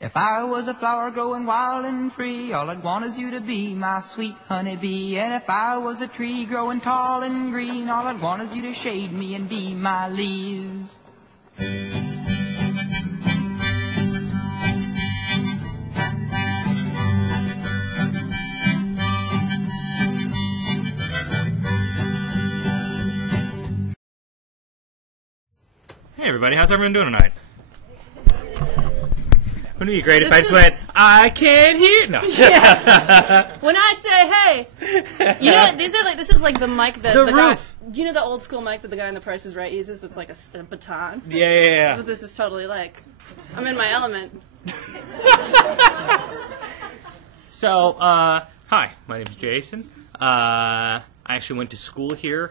If I was a flower growing wild and free, all I'd want is you to be my sweet honeybee. And if I was a tree growing tall and green, all I'd want is you to shade me and be my leaves. Hey everybody, how's everyone doing tonight? Wouldn't it be great if I just went, I can't hear? No. Yeah. When I say hey, you know what? This is like the mic that the guy, roof. you know the old school mic that the guy in The Price is Right uses. That's like a baton. Yeah. That's what this is totally like. I'm in my element. So, hi, my name's Jason. I actually went to school here.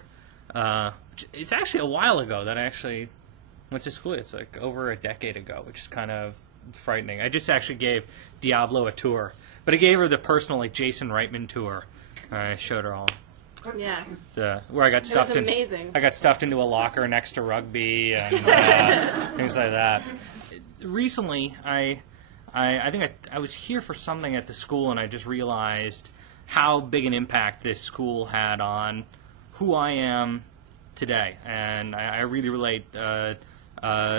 It's actually a while ago that I actually went to school. It's like over a decade ago, which is kind of frightening. I just actually gave Diablo a tour, but I gave her the personal, like, Jason Reitman tour. I showed her all Yeah. where I got stuffed It was amazing. I got stuffed into a locker next to rugby and things like that. Recently, I think I was here for something at the school, and I just realized how big an impact this school had on who I am today, and I really relate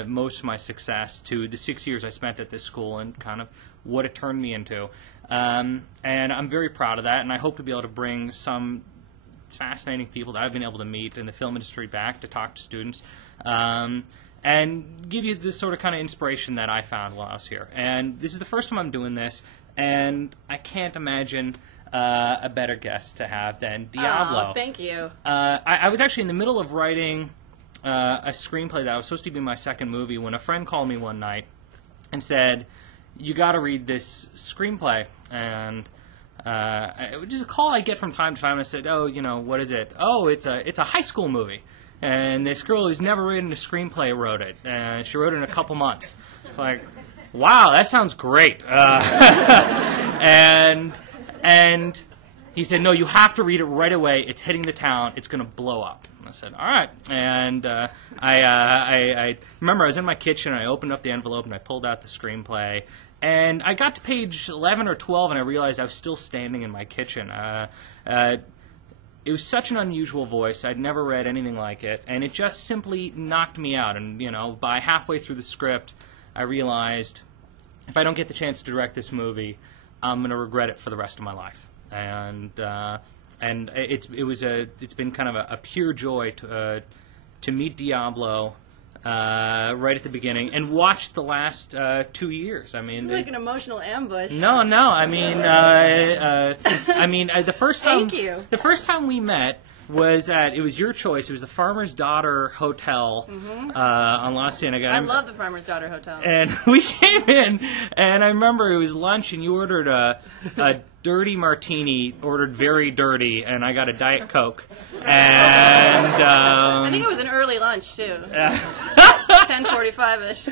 most of my success to the 6 years I spent at this school and kind of what it turned me into. And I'm very proud of that, and I hope to be able to bring some fascinating people that I've been able to meet in the film industry back to talk to students and give you this sort of kind of inspiration that I found while I was here. And this is the first time I'm doing this, and I can't imagine a better guest to have than Diablo. Oh, thank you. I was actually in the middle of writing a screenplay that was supposed to be my second movie when a friend called me one night and said, you got to read this screenplay. And it was just a call I get from time to time, and I said, oh, you know, what is it? Oh, it's a high school movie. And this girl who's never written a screenplay wrote it. And she wrote it in a couple months. It's like, wow, that sounds great. And he said, no, you have to read it right away. It's hitting the town. It's going to blow up. I said, all right. And I remember I was in my kitchen, and I opened up the envelope, and I pulled out the screenplay. And I got to page 11 or 12, and I realized I was still standing in my kitchen. It was such an unusual voice. I'd never read anything like it, and it just simply knocked me out. And, you know, by halfway through the script, I realized if I don't get the chance to direct this movie, I'm going to regret it for the rest of my life. And it's been kind of a pure joy to meet Diablo right at the beginning and watch the last 2 years. I mean, This is like an emotional ambush. No. I mean, the first time. Thank you. The first time we met was it was your choice. It was the Farmer's Daughter Hotel on La Cienega. I love the Farmer's Daughter Hotel. And we came in, and I remember it was lunch, and you ordered a dirty martini, ordered very dirty, and I got a Diet Coke. And I think it was an early lunch, too. 10:45-ish.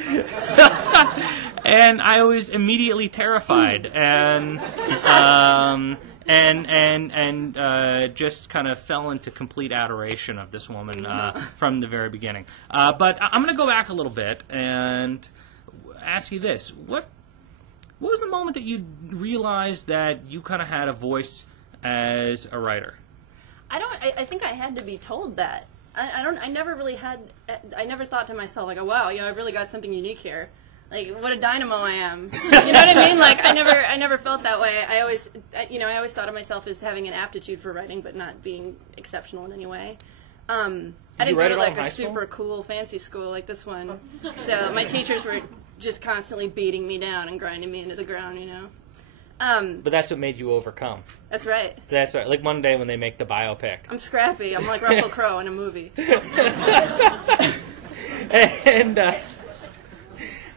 And I was immediately terrified, and just kind of fell into complete adoration of this woman from the very beginning. But I'm going to go back a little bit and ask you this: What was the moment that you realized that you kind of had a voice as a writer? I think I had to be told that. I never thought to myself, like, oh, wow, you know, I've really got something unique here. Like, what a dynamo I am. You know what I mean? Like, I never felt that way. I always thought of myself as having an aptitude for writing, but not being exceptional in any way. I didn't go to, like, a super cool, fancy school like this one. So my teachers were just constantly beating me down and grinding me into the ground, you know? But that's what made you overcome. That's right. That's right. Like one day when they make the biopic. I'm scrappy. I'm like Russell Crowe in a movie.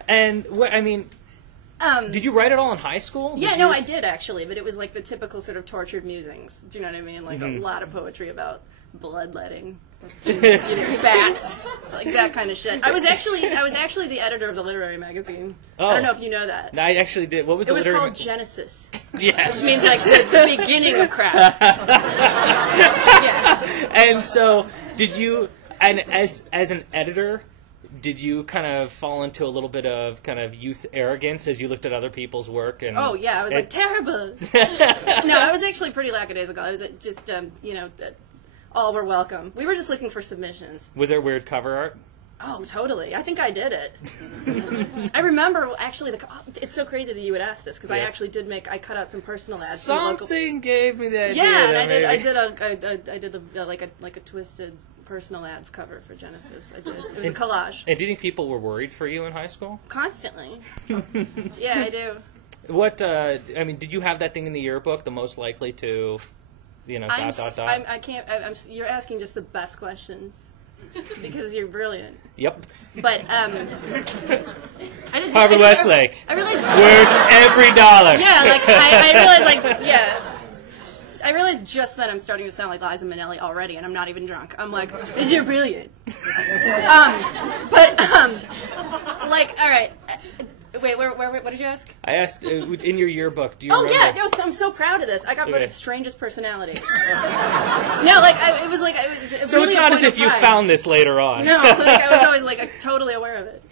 And what I mean, did you write it all in high school? Yeah, no, I did actually, but it was like the typical sort of tortured musings. Do you know what I mean? Like a lot of poetry about bloodletting, bats, like that kind of shit. I was actually the editor of the literary magazine. Oh. I don't know if you know that. I actually did. What was the literary? It was called Genesis. Yes. Which means like the beginning of crap. Yeah. And so, did you? And as an editor, Did you kind of fall into a little bit of kind of youth arrogance as you looked at other people's work? And Oh yeah, I was like terrible. No, I was actually pretty lackadaisical. I was just all were welcome. We were just looking for submissions. Was there weird cover art? Oh, totally. I think I did it. I remember actually. It's so crazy that you would ask this because I Yeah. actually did I cut out some personal ads. from local- Something gave me the idea. Yeah, and that I maybe- did like a twisted personal ads cover for Genesis. I did. It was a collage. And do you think people were worried for you in high school? Constantly. Yeah, I do. What, I mean, did you have that thing in the yearbook, the most likely to, dot? I can't. You're asking just the best questions because you're brilliant. Yep. But I just Harvard Westlake. I realized. Worth every dollar. Yeah, like I realized, like yeah. I realized just then I'm starting to sound like Liza Minnelli already, and I'm not even drunk. I'm like, you're brilliant. Like, all right. Wait, what did you ask? I asked, in your yearbook, do you Oh remember? yeah, no, I'm so proud of this. I got Okay. voted strangest personality. No, like it was So really it's a not point as if of you pride. found this later on. No, like I was always like totally aware of it.